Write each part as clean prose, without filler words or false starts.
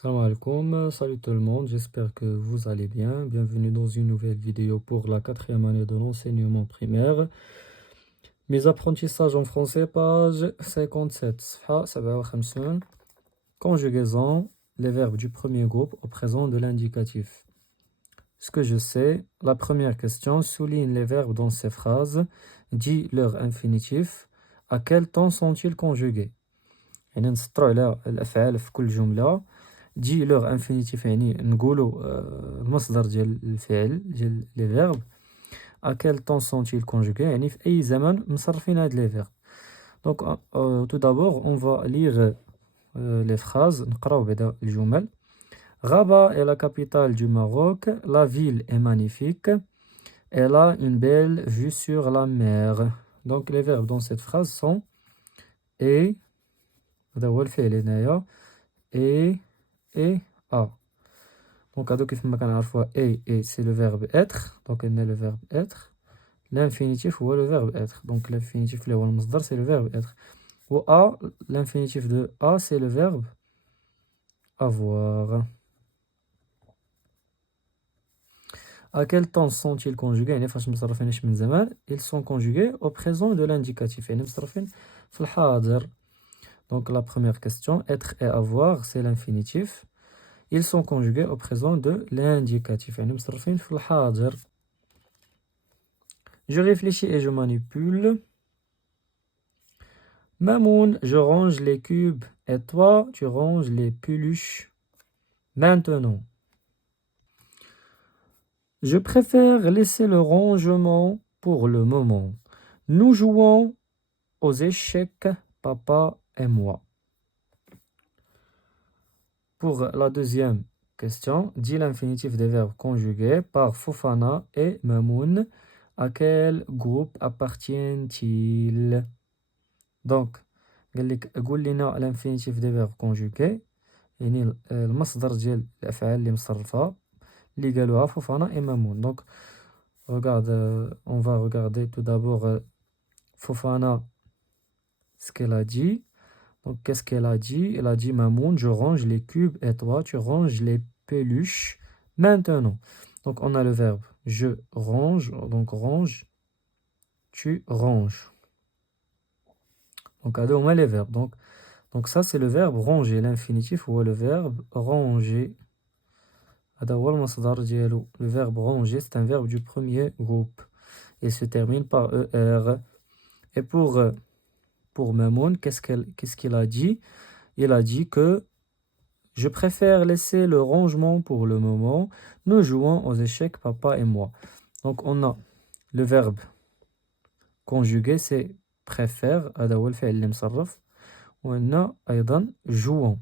Salam alaikum, salut tout le monde, j'espère que vous allez bien. Bienvenue dans une nouvelle vidéo pour la quatrième année de l'enseignement primaire. Mes apprentissages en français, page 57. صفحة 57. Conjugaison, les verbes du premier groupe au présent de l'indicatif. Ce que je sais, la première question souligne les verbes dans ces phrases, dit leur infinitif. À quel temps sont-ils conjugués؟ يعني نسطروا على الأفعال في كل جملة. دي لوغ انفينيتيف يعني نقولوا المصدر ديال الفعل ديال لي فيرب ا كيل طون سونتيل كونجوغي يعني في اي زمن مصرفين هاد لي فيرب. دونك تو دابور اون فا ليغ لي فراز نقراو بعدا الجمل. Rabat est la capitale du Maroc. La ville est magnifique. Elle a une belle vue sur la mer. Donc les verbes dans cette phrase sont et هذا هو الفعل هنايا et a. Donc, et c'est le verbe être. Donc, on a le verbe être. L'infinitif ou le verbe être. Donc, l'infinitif, c'est le verbe être. Ou a, l'infinitif de a, c'est le verbe avoir. À quel temps sont-ils conjugués? Ils sont conjugués au présent de l'indicatif. Donc, la première question, être et avoir, c'est l'infinitif. Ils sont conjugués au présent de l'indicatif. Je réfléchis et je manipule. Mamoun, je range les cubes et toi, tu ranges les peluches. Maintenant. Je préfère laisser le rangement pour le moment. Nous jouons aux échecs, papa et moi. Pour la deuxième question, dis l'infinitif des verbes conjugués par Fofana et Mamoun. À quel groupe appartiennent-ils? Donc, قول لنا l'infinitif des verbes conjugués يعني المصدر ديال الأفعال اللي مصرفة اللي قالوها فوفانا et Mamoun. Donc, regarde, on va regarder tout d'abord Fofana, ce qu'elle a dit. Donc, qu'est-ce qu'elle a dit? Elle a dit Mamoun, je range les cubes et toi, tu ranges les peluches maintenant. Donc, on a le verbe je range, donc range, tu ranges. Donc, on a les verbes. Donc ça, c'est le verbe ranger, l'infinitif ou le verbe ranger. Le verbe ranger, c'est un verbe du premier groupe. Il se termine par ER. Et pour Mamoun, qu'est-ce qu'il a dit? Il a dit que je préfère laisser le rangement pour le moment. Nous jouons aux échecs, papa et moi. Donc on a le verbe conjugué, c'est préfère. هذا هو الفعل اللي مصرف. وعندنا أيضا jouons.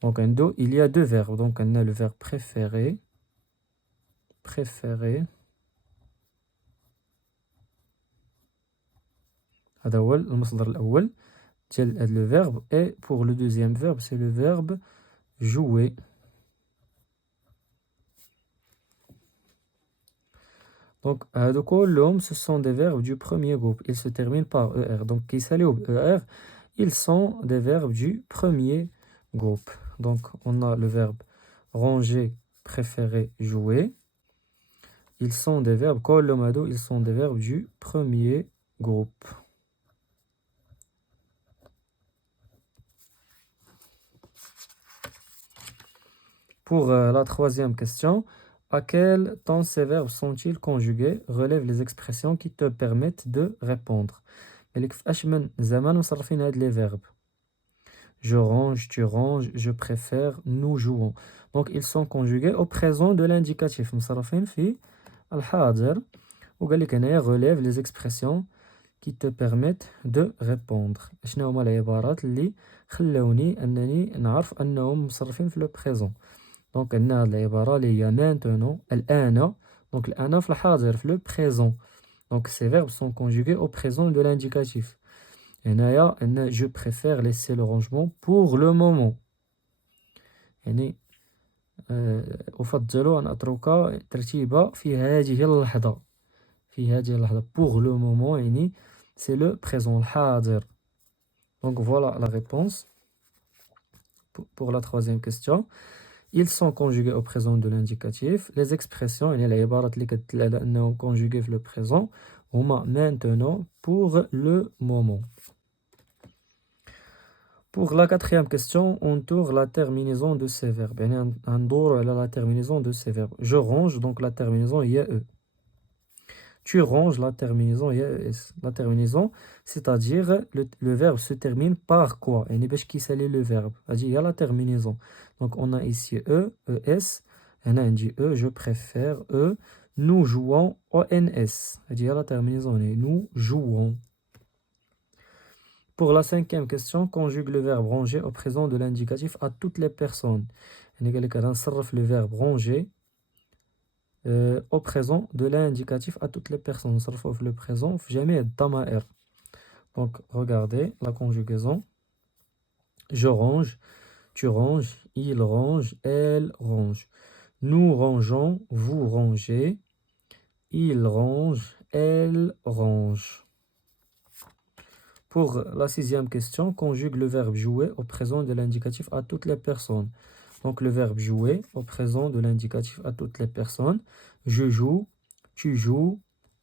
Donc il y a deux verbes. Donc on a le verbe préférer. Préférer. هذا هو المصدر الأول ديال le verbe. Et pour le deuxième verbe, c'est le verbe jouer. Donc, كلهم, ce sont des verbes du premier groupe. Ils se terminent par ER. Donc, ER, ils sont des verbes du premier groupe. Donc, on a le verbe ranger, préférer, jouer. Ils sont des verbes, ils sont des verbes du premier groupe. Pour la troisième question, à quel temps ces verbes sont-ils conjugués? Relève les expressions qui te permettent de répondre. Les verbes. Je range, tu ranges, je préfère, nous jouons. Donc ils sont conjugués au présent de l'indicatif. Relève les expressions qui te permettent de répondre. شنو هما العبارات اللي خلوني أنني نعرف أنهم مصرفين في le présent. Donc عندنا هاد العبارة اللي هي maintenant الآن. Donc الآن في الحاضر في le présent. Donc ces verbes sont conjugués au présent de l'indicatif. هنايا عندنا je préfère laisser le rangement pour le moment. يعني أفضل أن أترك ترتيب في هذه اللحظة. في هذه اللحظة. Pour le moment يعني c'est le présent الحاضر. Donc voilà la réponse. pour la troisième question. Ils sont conjugués au présent de l'indicatif. Les expressions, يعني العبارات اللي كتدل على أنهم conjugués في le présent هما maintenant pour le moment. Pour la quatrième question, on tourne la terminaison de ces verbes. يعني ندورو على la terminaison de ces verbes. Je range, donc la terminaison هي e. Tu ranges, la terminaison هي es. La terminaison, c'est-à-dire le verbe se termine par quoi? يعني باش كيسالي le verbe. C'est-à-dire il y a la terminaison. Donc on a ici e, es. هنا عندي e, je préfère e. Nous jouons ons. C'est-à-dire il y a la terminaison. Nous jouons. Pour la cinquième question, conjugue le verbe ranger au présent de l'indicatif à toutes les personnes. يعني قال لك نصرف le verbe ranger au présent de l'indicatif à toutes les personnes. نصرفه في le présent في جميع الضمائر. Donc regardez la conjugaison. Je range, tu ranges, il range, elle range. Nous rangeons, vous rangez. Il range, elle range. Pour la sixième question, conjugue le verbe jouer au présent de l'indicatif à toutes les personnes. Donc le verbe jouer au présent de l'indicatif à toutes les personnes. Je joue, tu joues,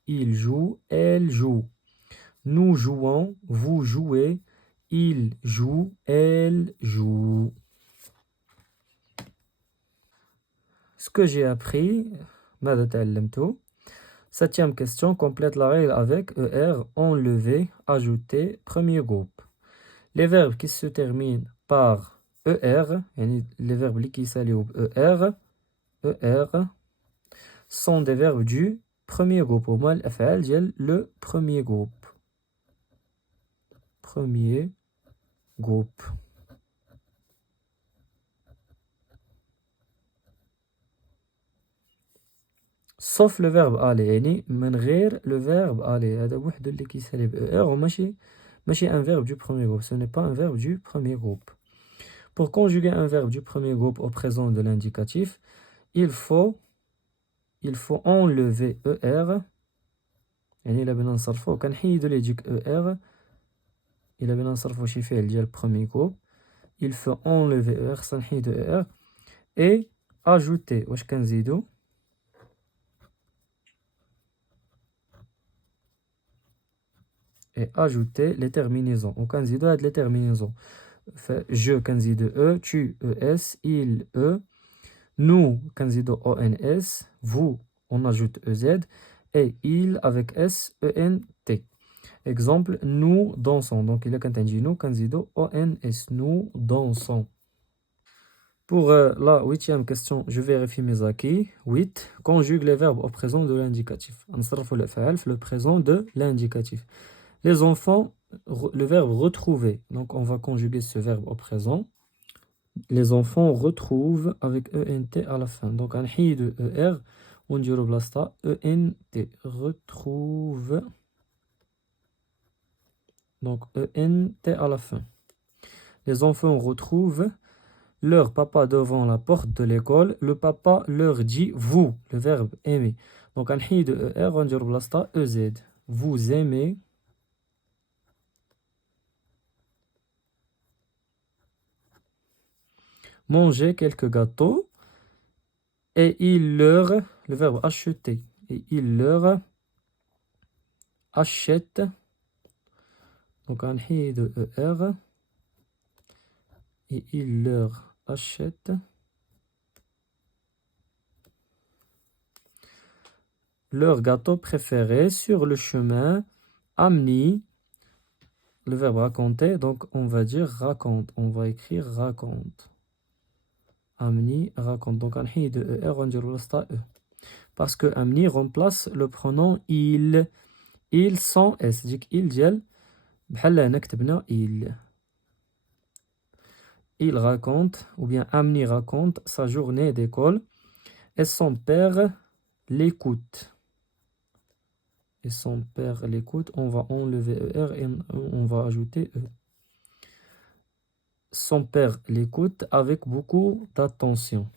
il joue, elle joue. Nous jouons, vous jouez, il joue, elle joue. Ce que j'ai appris, ماذا تعلمت? Septième question, complète la règle avec ER, enlever, ajouter, premier groupe. Les verbes qui se terminent par ER, les verbes qui s'allient ER, ER, sont des verbes du premier groupe. Au moins, le premier groupe. Premier groupe. Sauf le verbe aller. يعني من غير le verbe aller. هذا وحده اللي كيسالي بER وماشي un verbe du premier groupe. Ce n'est pas un verbe du premier groupe. Pour conjuguer un verbe du premier groupe au présent de l'indicatif, il faut enlever ER. يعني إلا بغينا نصرفو كنحيدو ليه ديك ER. إلا بغينا نصرفو شي فعل ديال premier groupe, il faut enlever ER. خصنا نحيدو ER. Et ajouter. واش كنزيدو؟ Et ajouter les terminaisons. On كنزيدو هاد les terminaisons. Je كنزيدو E, tu ES, il E, nous كنزيدو ONS, vous on ajoute EZ et il avec S ENT. Exemple, nous dansons. Donc il a كنتنجي nous كنزيدو ONS, nous dansons. Pour la huitième question, je vérifie mes acquis. 8. Conjugue les verbes au présent de l'indicatif. نصرفو الأفعال في le présent de l'indicatif. Les enfants, le verbe retrouver. Donc, on va conjuguer ce verbe au présent. Les enfants retrouvent avec ENT à la fin. Donc, un hi de ER, on dit au blasta ENT. Retrouve. Donc, ENT à la fin. Les enfants retrouvent leur papa devant la porte de l'école. Le papa leur dit vous, le verbe aimer. Donc, un hi de ER, on dit au blasta EZ. Vous aimez. Manger quelques gâteaux et il leur, le verbe acheter, et il leur achète, donc un hi de ER, et il leur achète leur gâteau préféré sur le chemin. Amni, le verbe raconter, donc on va dire raconte, on va écrire raconte. Amni raconte. Donc, un hi de ER, on dirait E. Parce que Amni remplace le pronom il. Ils sont S. Dit il dial. بحال هنا كتبنا il. Il raconte, ou bien Amni raconte sa journée d'école. Et son père l'écoute. Et son père l'écoute. On va enlever ER et on va ajouter E. Son père l'écoute avec beaucoup d'attention.